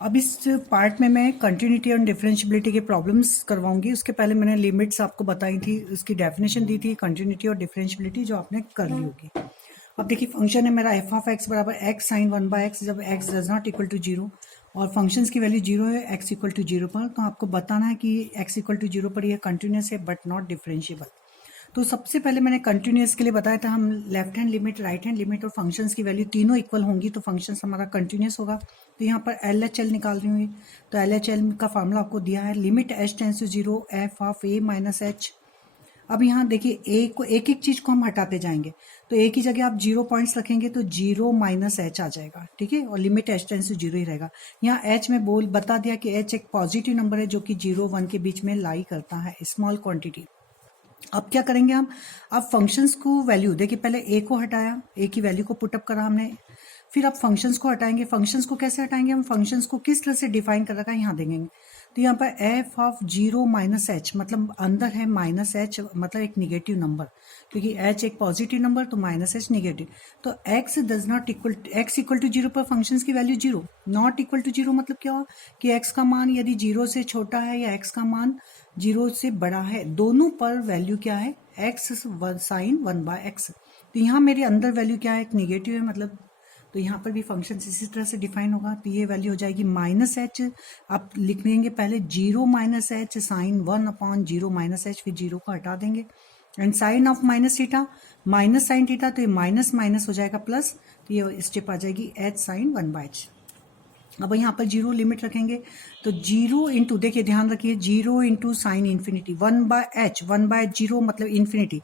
अब इस पार्ट में मैं कंटिन्यूटी और डिफरेंशियबिलिटी के प्रॉब्लम्स करवाऊंगी। उसके पहले मैंने लिमिट्स आपको बताई थी, उसकी डेफिनेशन दी थी कंटिन्यूटी और डिफरेंशियबिलिटी, जो आपने कर ली होगी। अब देखिए फंक्शन है मेरा एफ ऑफ एक्स बराबर x sin one by x, जब x does not equal to zero और फंक्शंस की वैल्यू जीरो है एक्स इक्वल टू जीरो पर, तो आपको बताना है कि एक्स इक्वल टू जीरो पर यह कंटिन्यूस है बट नॉट डिफरेंशिएबल। तो सबसे पहले मैंने कंटिन्यूस के लिए बताया था, हम left hand limit, right hand limit और फंक्शंस की वैल्यू तीनों इक्वल होंगी तो फंक्शंस हमारा कंटिन्यूस होगा। तो यहाँ पर एल एच एल निकाल रही हूँ, तो एल एच एल का फार्मूला आपको दिया है, limit h tends to zero f of a minus h. अब यहाँ देखिए ए को एक एक चीज को हम हटाते जाएंगे, तो ए की जगह आप 0 पॉइंट्स रखेंगे तो 0 माइनस एच आ जाएगा, ठीक है, और limit h tends to zero ही रहेगा। यहाँ एच में बता दिया कि एच एक पॉजिटिव नंबर है जो कि 0 1 के बीच में लाई करता है, स्मॉल क्वांटिटी। अब क्या करेंगे हम, अब फंक्शंस को वैल्यू देखिए, पहले ए को हटाया, ए की वैल्यू को पुटअप करा हमने, फिर अब फंक्शंस को हटाएंगे। फंक्शंस को कैसे हटाएंगे हम, फंक्शंस को किस तरह से डिफाइन कर रखा है यहाँ देखेंगे। तो यहाँ पर एफ ऑफ 0 माइनस एच, मतलब अंदर है माइनस एच, मतलब एक निगेटिव नंबर, क्योंकि एच एक पॉजिटिव नंबर तो माइनस एच निगेटिव। तो x does not equal, x equal to zero पर फंक्शंस की value zero, not equal to zero मतलब क्या हुआ कि एक्स का मान यदि जीरो से छोटा है या एक्स का मान जीरो से बड़ा है, दोनों पर वैल्यू क्या है, x sin one by x. तो यहाँ मेरे अंदर वैल्यू क्या है, एक निगेटिव है मतलब, तो यहाँ पर भी फंक्शन इसी तरह से डिफाइन होगा। तो ये वैल्यू हो जाएगी माइनस एच, आप लिख देंगे पहले 0 minus h sine 1 upon 0 minus h, फिर 0 को हटा देंगे, and sine of minus theta, minus sine theta, तो ये माइनस माइनस हो जाएगा प्लस, तो ये स्टेप आ जाएगी एच साइन 1 बाय एच। अब यहाँ पर 0 लिमिट रखेंगे, तो 0 इंटू, देखिए ध्यान रखिए, 0 into sine infinity 1 by h, 1 by 0 मतलब इन्फिनिटी,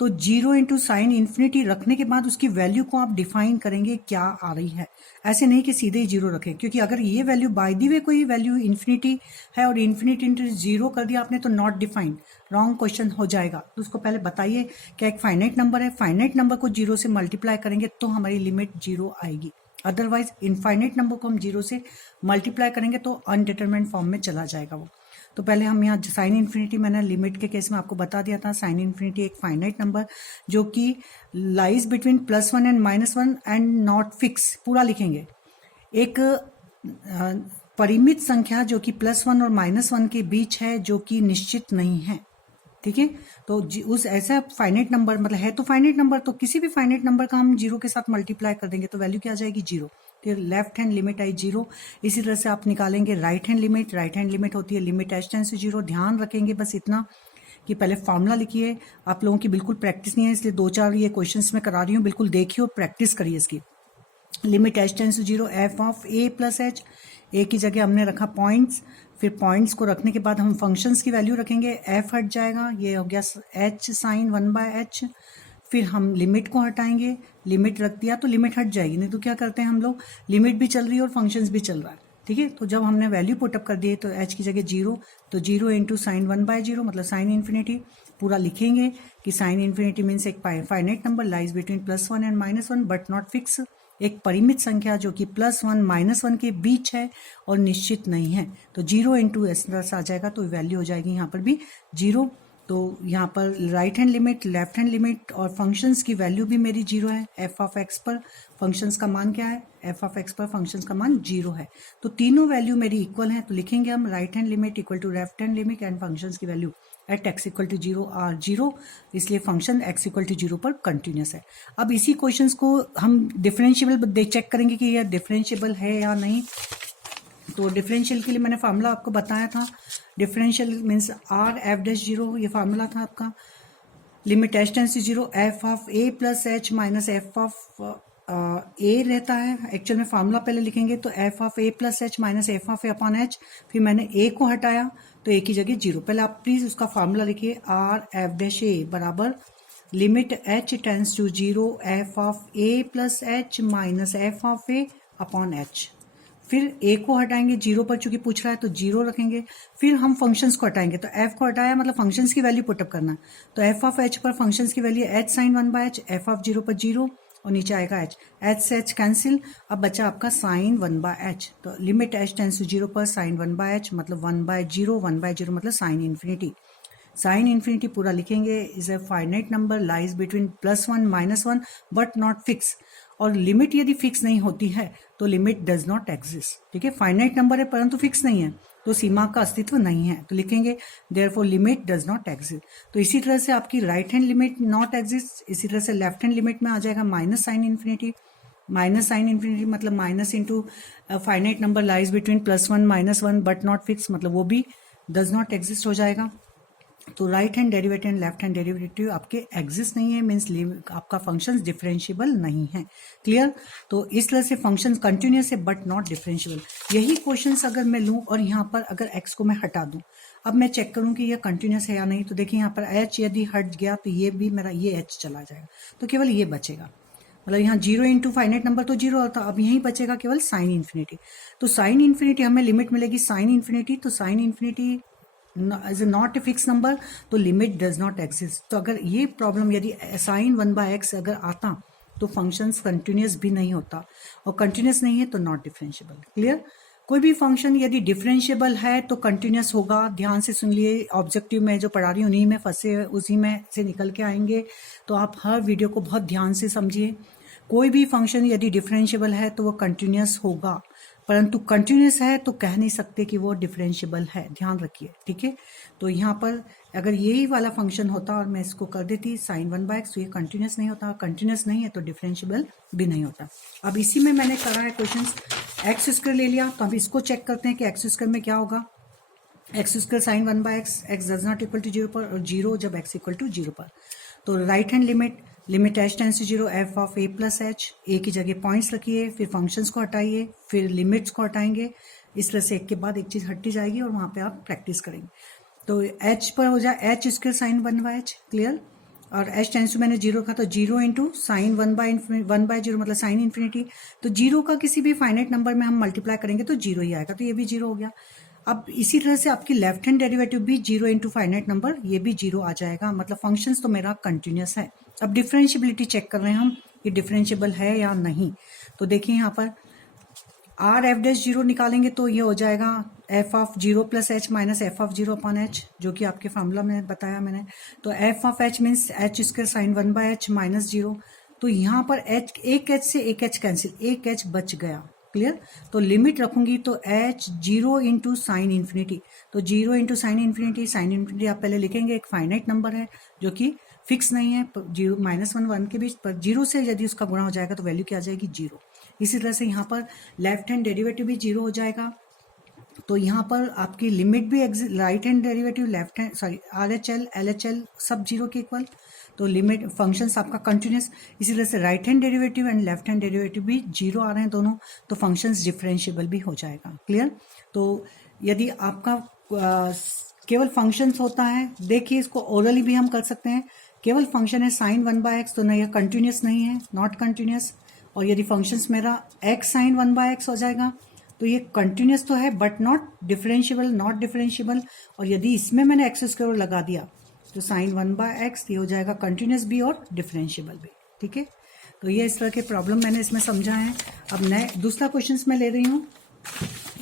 तो 0 इंटू साइन इन्फिनिटी रखने के बाद उसकी वैल्यू को आप डिफाइन करेंगे क्या आ रही है। ऐसे नहीं कि सीधे ही 0 रखें, क्योंकि अगर ये वैल्यू बाय दी वे कोई वैल्यू इन्फिनिटी है और इन्फिनिटी इंटू 0 कर दिया आपने तो नॉट डिफाइंड, रॉन्ग क्वेश्चन हो जाएगा। तो उसको पहले बताइए क्या एक फाइनाइट नंबर है, फाइनाइट नंबर को 0 से मल्टीप्लाई करेंगे तो हमारी लिमिट 0 आएगी, अदरवाइज इनफाइनाइट नंबर को हम 0 से मल्टीप्लाई करेंगे तो अनडिटरमाइंड फॉर्म में चला जाएगा वो। तो पहले हम यहाँ साइन इन्फिनिटी, मैंने लिमिट के केस में आपको बता दिया था, साइन इन्फिनिटी एक फाइनाइट नंबर जो कि lies between +1 and -1 and not fix, पूरा लिखेंगे, एक परिमित संख्या जो कि +1 और -1 के बीच है, जो कि निश्चित नहीं है, ठीक है। तो उस ऐसा फाइनाइट नंबर, मतलब है तो फाइनाइट नंबर, तो किसी भी फाइनाइट नंबर का हम 0 के साथ मल्टीप्लाई कर देंगे तो वैल्यू क्या आ जाएगी, 0। फिर लेफ्ट हैंड लिमिट आई 0। इसी तरह से आप निकालेंगे right hand limit, right hand limit होती है लिमिट एच टेंस टू 0। ध्यान रखेंगे बस इतना कि पहले फॉर्मूला लिखिए, आप लोगों की बिल्कुल प्रैक्टिस नहीं है इसलिए 2-4 ये क्वेश्चंस में करा रही हूँ, बिल्कुल देखिए और प्रैक्टिस करिए इसकी। Limit h tends to 0 f of a plus h, a की जगह हमने रखा पॉइंट्स, फिर पॉइंट्स को रखने के बाद हम फंक्शंस की वैल्यू रखेंगे, एफ हट जाएगा, ये हो गया एच साइन 1 बाय एच, फिर हम लिमिट को हटाएंगे, लिमिट रख दिया तो लिमिट हट जाएगी, नहीं तो क्या करते हैं हम लोग, लिमिट भी चल रही है और फंक्शंस भी चल रहा है, ठीक है। तो जब हमने वैल्यू पुटअप कर दी तो एच की जगह 0, तो 0 इंटू साइन 1 बाय 0 मतलब साइन इन्फिनिटी, पूरा लिखेंगे कि साइन इन्फिनिटी मीन्स एक finite number lies between +1 and -1 but not fix, एक परिमित संख्या जो कि +1 -1 के बीच है और निश्चित नहीं है। तो 0 इंटू एस आ जाएगा, तो वैल्यू हो जाएगी यहाँ पर भी 0। तो यहाँ पर right hand limit, left hand limit और फंक्शंस की वैल्यू भी मेरी 0 है। एफ ऑफ एक्स पर फंक्शंस का मान क्या है, एफ ऑफ एक्स पर फंक्शंस का मान 0 है। तो तीनों वैल्यू मेरी इक्वल है, तो लिखेंगे हम right hand limit equal to left hand limit and functions की value at x equal to 0 or 0, इसलिए फंक्शन एक्स इक्वल टू 0 पर कंटिन्यूस है। अब इसी क्वेश्चंस को हम डिफरेंशिएबल चेक करेंगे कि यह डिफरेंशिएबल है या नहीं। तो डिफरेंशियल के लिए मैंने फार्मूला आपको बताया था, differential means are f dash 0, ये फार्मूला था आपका। Limit h tends to 0 f of a plus h minus f of a रहता है, एक्चुअल में फार्मूला पहले लिखेंगे तो f of a plus h minus f of a upon h, फिर मैंने ए को हटाया तो ए की जगह 0। पहले आप प्लीज उसका फार्मूला लिखिए, आर एफ डैश ए बराबर limit h tends to 0 f of a plus h minus f of a upon h. फिर ए को हटाएंगे 0 पर, चूंकि पूछ रहा है तो 0 रखेंगे। फिर हम फंक्शंस को हटाएंगे, तो एफ को हटाया मतलब फंक्शंस की वैल्यू पुटअप करना, तो एफ ऑफ एच पर फंक्शंस की value h sine 1 by h, f of 0 पर 0 और नीचे आएगा एच, एच से एच कैंसिल, अब बचा आपका साइन 1 बाय एच। तो लिमिट एच टेंस टू 0 पर साइन 1 बाय एच मतलब 1 बाय 0, 1 बाय 0 मतलब साइन इन्फिनिटी। साइन इन्फिनिटी पूरा लिखेंगे, is a finite number lies between +1 -1 but not fix, और लिमिट यदि फिक्स नहीं होती है तो लिमिट डज नॉट एग्जिस्ट, ठीक है। फाइनाइट नंबर है परंतु फिक्स नहीं है तो सीमा का अस्तित्व नहीं है, तो लिखेंगे therefore limit does not exist. तो इसी तरह से आपकी right hand limit not exist, इसी तरह से लेफ्ट हैंड लिमिट में आ जाएगा minus sin infinity. Minus sin infinity मतलब minus into finite number lies between +1 -1 but not fix, मतलब वो भी डज नॉट एग्जिस्ट हो जाएगा। तो right hand derivative and left hand derivative आपके एग्जिस्ट नहीं है, मीन्स आपका फंक्शन डिफरेंशिएबल नहीं है। क्लियर। तो इस तरह से फंक्शन कंटिन्यूस है बट नॉट डिफरेंशिएबल। यही क्वेश्चंस अगर मैं लूं और यहाँ पर अगर x को मैं हटा दूं, अब मैं चेक करूं कि ये कंटिन्यूस है या नहीं, तो देखिए यहाँ पर h यदि हट गया तो ये भी मेरा ये h चला जाएगा, तो केवल ये बचेगा। मतलब यहाँ 0 इंटू फाइनाइट नंबर तो 0 होता, अब यहीं बचेगा केवल साइन इन्फिनिटी। तो साइन इन्फिनिटी हमें लिमिट मिलेगी साइन इन्फिनिटी, तो sine infinity as a not a fix number, तो लिमिट डज नॉट एग्जिस्ट। तो अगर ये प्रॉब्लम यदि साइन 1/x अगर आता तो फंक्शंस कंटिन्यूस भी नहीं होता, और कंटिन्यूस नहीं है तो नॉट डिफरेंशिएबल। क्लियर। कोई भी फंक्शन यदि डिफरेंशिएबल है तो कंटिन्यूस होगा। ध्यान से सुन लिए, ऑब्जेक्टिव में जो पढ़ा रही हूँ उन्हीं में फंसे, उसी में से निकल के आएंगे, तो आप हर वीडियो को बहुत ध्यान से समझिए। कोई भी फंक्शन यदि डिफरेंशिएबल है तो वो कंटिन्यूस होगा, परंतु कंटिन्यूस है तो कह नहीं सकते कि वो डिफरेंशिएबल है, ध्यान रखिए, ठीक है। तो यहाँ पर अगर यही वाला फंक्शन होता और मैं इसको कर देती साइन 1/x, तो ये कंटिन्यूस नहीं होता, कंटिन्यूस नहीं है तो डिफरेंशिएबल भी नहीं होता। अब इसी में मैंने करा है क्वेश्चन, एक्स स्क्वायर ले लिया, तो अब इसको चेक करते हैं कि एक्स स्क्वायर में क्या होगा। X square sine 1/x, x does not equal to 0 पर, और 0 जब एक्स इक्वल टू 0 पर। तो right hand limit h tends to 0 f of a plus h, a की जगह पॉइंट्स रखिए, फिर फंक्शंस को हटाइए, फिर लिमिट्स को हटाएंगे। इस तरह से एक के बाद एक चीज हटती जाएगी और वहां पे आप प्रैक्टिस करेंगे। तो h पर हो जाए h square sine 1/h। Clear. और h टेंस टू मैंने 0 का, तो 0 इंटू साइन 1/0 मतलब साइन इन्फिनिटी। तो 0 का किसी भी फाइनाइट नंबर में हम मल्टीप्लाई करेंगे तो 0 ही आएगा, तो ये भी 0 हो गया। अब इसी तरह से आपकी लेफ्ट हैंड डेरिवेटिव भी 0 इंटू फाइनाइट नंबर, ये भी 0 आ जाएगा, मतलब फंक्शंस तो मेरा कंटिन्यूस है। अब डिफरेंशिएबिलिटी चेक कर रहे हैं हम कि डिफरेंशिएबल है या नहीं। तो देखिए यहाँ पर आर एफ डैश 0 निकालेंगे तो ये हो जाएगा F of 0 plus h minus f of 0 upon H, जो कि आपके फॉर्मूला में बताया मैंने। तो f of H means H square sine 1/h minus 0। तो यहाँ पर एच, एक एच से एक एच कैंसिल, एक एच बच गया। क्लियर। तो लिमिट रखूंगी तो h 0 इंटू साइन इन्फिनिटी, तो 0 इंटू साइन इन्फिनिटी आप पहले लिखेंगे, एक फाइनाइट नंबर है जो कि फिक्स नहीं है, 0 -1 1 के बीच, पर 0 से यदि उसका गुणा हो जाएगा तो वैल्यू क्या आ जाएगी 0। इसी तरह से यहाँ पर लेफ्ट हैंड डेरिवेटिव भी 0 हो जाएगा। तो यहाँ पर आपकी लिमिट भी right hand derivative, left hand sorry RHL LHL सब 0 के इक्वल, तो लिमिट फंक्शंस आपका कंटिन्यूस। इसी तरह से right hand derivative and left hand derivative भी 0 आ रहे हैं दोनों, तो फंक्शंस डिफरेंशिएबल भी हो जाएगा। क्लियर। तो यदि आपका केवल फंक्शंस होता है, देखिए इसको ओरली भी हम कर सकते हैं, केवल फंक्शन है साइन 1/x, तो नहीं, कंटिन्यूस नहीं है, नॉट कंटिन्यूस। और यदि फंक्शंस मेरा x साइन 1/x हो जाएगा तो ये कंटिन्यूस तो है but not differentiable, not differentiable. और यदि इसमें मैंने एक्स स्क्वायर लगा दिया तो साइन 1/x ये हो जाएगा कंटिन्यूस भी और डिफरेंशिएबल भी, ठीक है। तो ये इस तरह के प्रॉब्लम मैंने इसमें समझा है। अब नए दूसरा क्वेश्चन मैं ले रही हूँ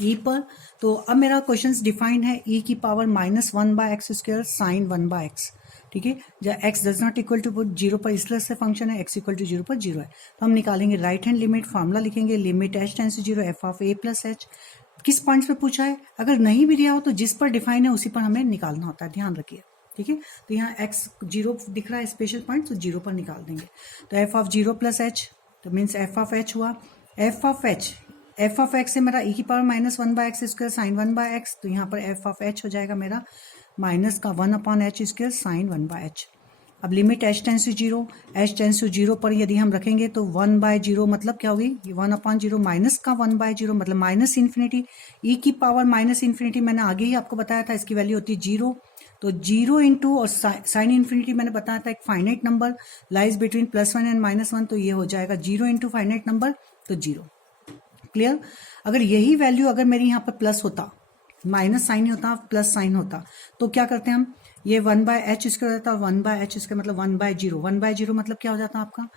e पर। तो अब मेरा क्वेश्चन डिफाइंड है e की power -1/x square sine 1/x, ठीक है। जब x does not equal to 0 पर, इस तरह से फंक्शन है x इक्वल टू 0 पर 0 है, तो हम निकालेंगे राइट हैंड लिमिट, फॉर्मूला लिखेंगे limit h tends to 0 f of a plus h। किस पॉइंट्स पे पूछा है, अगर नहीं भी दिया हो तो जिस पर डिफाइन है उसी पर हमें निकालना होता है, ध्यान रखिए, ठीक है। तो यहाँ x 0 दिख रहा है स्पेशल पॉइंट, तो 0 पर निकाल देंगे। तो f ऑफ 0 प्लस h, तो मीन्स f ऑफ h हुआ, f ऑफ x से मेरा e की power -1/x square sine 1/x, तो यहाँ पर f ऑफ h हो जाएगा मेरा माइनस का 1/h स्क्वायर साइन 1/h। अब लिमिट h टेंस टू 0 पर यदि हम रखेंगे तो 1/0 मतलब क्या होगी, 1/0 माइनस का 1/0 मतलब माइनस इन्फिनिटी, e की पावर माइनस इन्फिनिटी मैंने आगे ही आपको बताया था इसकी वैल्यू होती है 0। तो 0 इंटू और साइन इन्फिनिटी मैंने बताया था एक finite number lies between +1 and -1, तो ये हो जाएगा 0 इंटू फाइनाइट नंबर तो 0। क्लियर। अगर यही वैल्यू अगर मेरी यहाँ पर प्लस होता, माइनस साइन ही होता, प्लस साइन होता, तो क्या करते हैं हम, ये 1/h स्क्वायर होता है, 1/h स्क्वायर मतलब 1/0, 1/0 मतलब क्या हो जाता आपका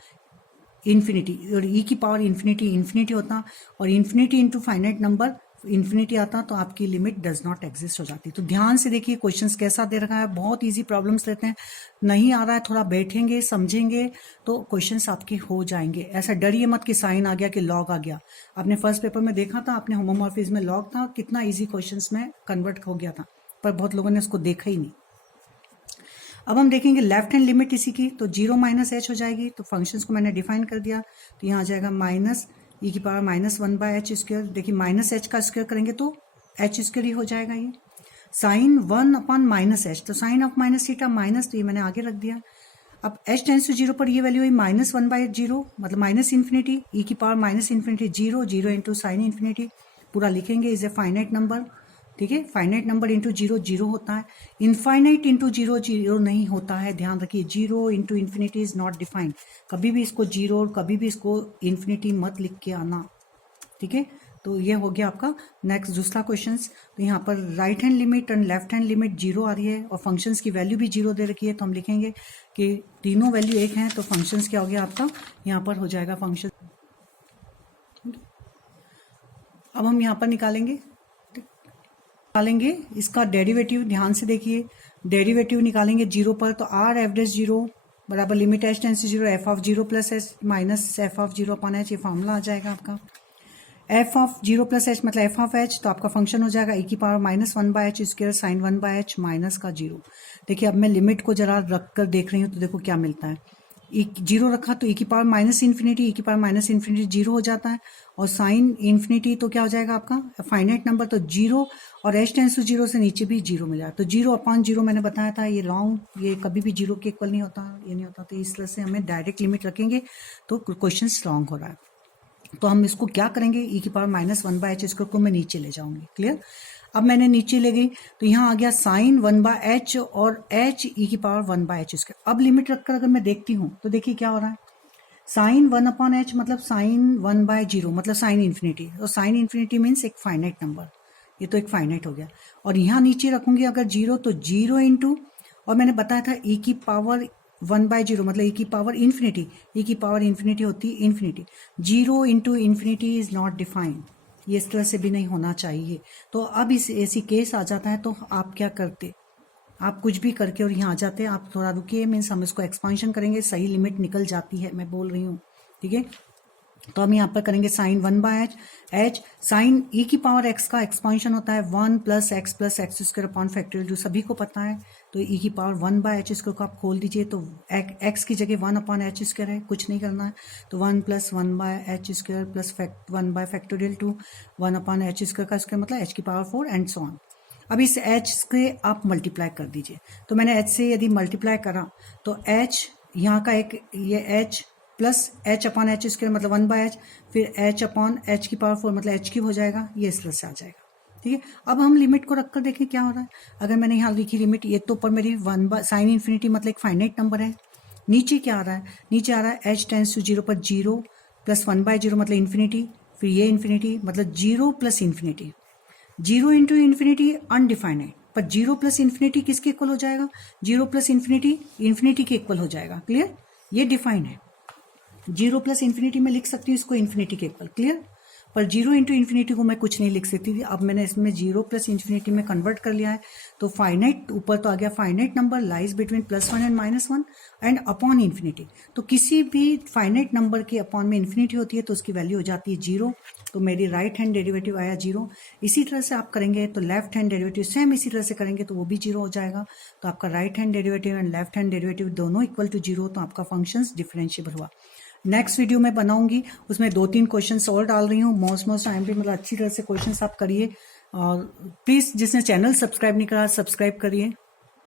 इन्फिनिटी, और e की पावर इन्फिनिटी होता, और infinity into finite number infinity आता तो आपकी लिमिट डज नॉट एग्जिस्ट हो जाती। तो ध्यान से देखिए क्वेश्चंस कैसा दे रखा है, बहुत इजी प्रॉब्लम्स लेते हैं, नहीं आ रहा है थोड़ा बैठेंगे समझेंगे तो क्वेश्चंस आपके हो जाएंगे। ऐसा डरिए मत कि साइन आ गया कि लॉग आ गया। आपने फर्स्ट पेपर में देखा था, आपने होमोमॉर्फिज्म में लॉग था, कितना ईजी क्वेश्चंस में कन्वर्ट हो गया था, पर बहुत लोगों ने उसको देखा ही नहीं। अब हम देखेंगे लेफ्ट हैंड लिमिट इसी की, तो 0 माइनस एच हो जाएगी। तो फंक्शंस को मैंने डिफाइन कर दिया, तो यहाँ आ जाएगा माइनस ई की पावर माइनस 1/h²। देखिए माइनस एच का स्क्वायर करेंगे तो h² ही हो जाएगा ये। साइन 1/-h, तो sine of minus theta minus, तो ये मैंने आगे रख दिया। अब h टेंस टू 0 पर ये वैल्यू हुई -1/0, मतलब माइनस इन्फिनिटी ई की power minus infinity 0 into sine infinity, पूरा लिखेंगे इज ए फाइनाइट नंबर। ठीक है, फाइनाइट नंबर इंटू 0 0 होता है, इनफाइनाइट इंटू 0 0 नहीं होता है। ध्यान रखिए 0 into infinity is not defined, कभी भी इसको 0 और कभी भी इसको इन्फिनिटी मत लिख के आना। ठीक है, तो ये हो गया आपका नेक्स्ट दूसरा क्वेश्चन। तो यहाँ पर right hand limit and left hand limit 0 आ रही है और फंक्शंस की वैल्यू भी 0 दे रखी है, तो हम लिखेंगे कि तीनों वैल्यू एक हैं, तो फंक्शंस क्या हो गया आपका, यहाँ पर हो जाएगा फंक्शन। अब हम यहाँ पर निकालेंगे इसका डेरिवेटिव। ध्यान से देखिए, डेरिवेटिव निकालेंगे 0 पर, तो आर एवरेज 0 बराबर limit h tends to 0 f of 0 plus h minus f of 0 upon h, ये फॉर्मूला आ जाएगा आपका। एफ ऑफ 0 प्लस एच मतलब एफ ऑफ एच, तो आपका फंक्शन हो जाएगा ई की power -1/h² sign 1/h minus का 0। देखिए अब मैं लिमिट को जरा रख कर देख रही हूँ, तो देखो क्या मिलता है। 0 रखा तो ई की पावर माइनस इन्फिनिटी, ई की पावर माइनस इन्फिनिटी 0 हो जाता है, और साइन इन्फिनिटी तो क्या हो जाएगा आपका फाइनाइट नंबर, तो 0 और h टेंस टू 0 से नीचे भी 0 मिला, तो 0/0 मैंने बताया था, ये रॉन्ग, ये कभी भी 0 के इक्वल नहीं होता, ये नहीं होता, तो इस तरह से हमें डायरेक्ट लिमिट रखेंगे तो क्वेश्चन रॉन्ग हो रहा है। तो हम इसको क्या करेंगे, ई की पावर -1/h² को मैं नीचे ले जाऊंगी। क्लियर, अब मैंने नीचे ले गई तो यहाँ आ गया साइन 1/h और h ई की पावर 1/h²। अब लिमिट रखकर अगर मैं देखती हूँ तो देखिए क्या हो रहा है, साइन 1/h मतलब साइन 1/0 मतलब साइन इन्फिनिटी, और साइन इन्फिनिटी मीन्स एक फाइनाइट नंबर, ये तो एक फाइनाइट हो गया। और यहाँ नीचे रखूंगी अगर 0, तो 0 इंटू, और मैंने बताया था ई की पावर 1/0 मतलब ई की पावर इन्फिनिटी, ई की पावर इन्फिनिटी होती है infinity, 0 into infinity is not defined, ये इस तरह से भी नहीं होना चाहिए। तो अब इस ऐसी केस आ जाता है, तो आप क्या करते, आप कुछ भी करके और यहाँ आ जाते हैं, आप थोड़ा रुकिए, मीन्स हम इसको एक्सपांशन करेंगे, सही लिमिट निकल जाती है, मैं बोल रही हूँ। ठीक है, तो हम यहाँ पर करेंगे साइन 1/h, साइन ई की पावर x का एक्सपांशन होता है 1 + x + x² अपॉन फैक्टोरियल, जो सभी को पता है। तो ई की पावर 1/h² को आप खोल दीजिए, तो x की जगह 1/h² है, कुछ नहीं करना है, तो 1 + 1/h² प्लस 1/फैक्टोरियल 2 1/h² का स्क्वायर मतलब h की पावर 4 एंड सो ऑन। अब इस h से आप मल्टीप्लाई कर दीजिए, तो मैंने h से यदि मल्टीप्लाई करा तो h यहाँ का एक ये h प्लस h/h² मतलब 1/h, फिर h/h की पावर 4 मतलब h³ हो जाएगा, ये इस तरह से आ जाएगा। ठीक है, अब हम लिमिट को रखकर देखें क्या हो रहा है। अगर मैंने यहाँ लिखी लिमिट, ये तो ऊपर मेरी साइन इन्फिनिटी मतलब एक फाइनाइट नंबर है, नीचे क्या आ रहा है, नीचे आ रहा है h टेंस टू 0 पर 0 प्लस 1/0 मतलब इन्फिनिटी, फिर ये इन्फिनिटी मतलब 0 plus infinity, 0 into infinity undefined है, पर 0 प्लस इन्फिनिटी किसके इक्वल हो जाएगा, 0 प्लस इन्फिनिटी के इक्वल हो जाएगा। क्लियर, ये डिफाइंड है, 0 प्लस इन्फिनिटी में लिख सकती हूँ इसको इन्फिनिटी के इक्वल। क्लियर, पर 0 इंटू इन्फिनिटी को मैं कुछ नहीं लिख सकती थी, अब मैंने इसमें 0 प्लस इन्फिनिटी में कन्वर्ट कर लिया है, तो फाइनाइट ऊपर तो आ गया, finite number lies between +1 and -1 and upon infinity. तो किसी भी फाइनाइट नंबर के अपॉन में इन्फिनिटी होती है तो उसकी वैल्यू हो जाती है 0, तो मेरी राइट हैंड डेरिवेटिव आया 0। इसी तरह से आप करेंगे तो लेफ्ट हैंड डेरिवेटिव सेम इसी तरह से करेंगे तो वो भी 0 हो जाएगा, तो आपका right hand derivative and left hand derivative दोनों इक्वल टू 0, तो आपका फंक्शंस डिफरेंशिएबल हुआ। नेक्स्ट वीडियो में बनाऊंगी, उसमें 2-3 क्वेश्चंस और डाल रही हूँ, मोस्ट टाइम पे, मतलब अच्छी तरह से क्वेश्चंस आप करिए, और प्लीज़ जिसने चैनल सब्सक्राइब नहीं करा सब्सक्राइब करिए।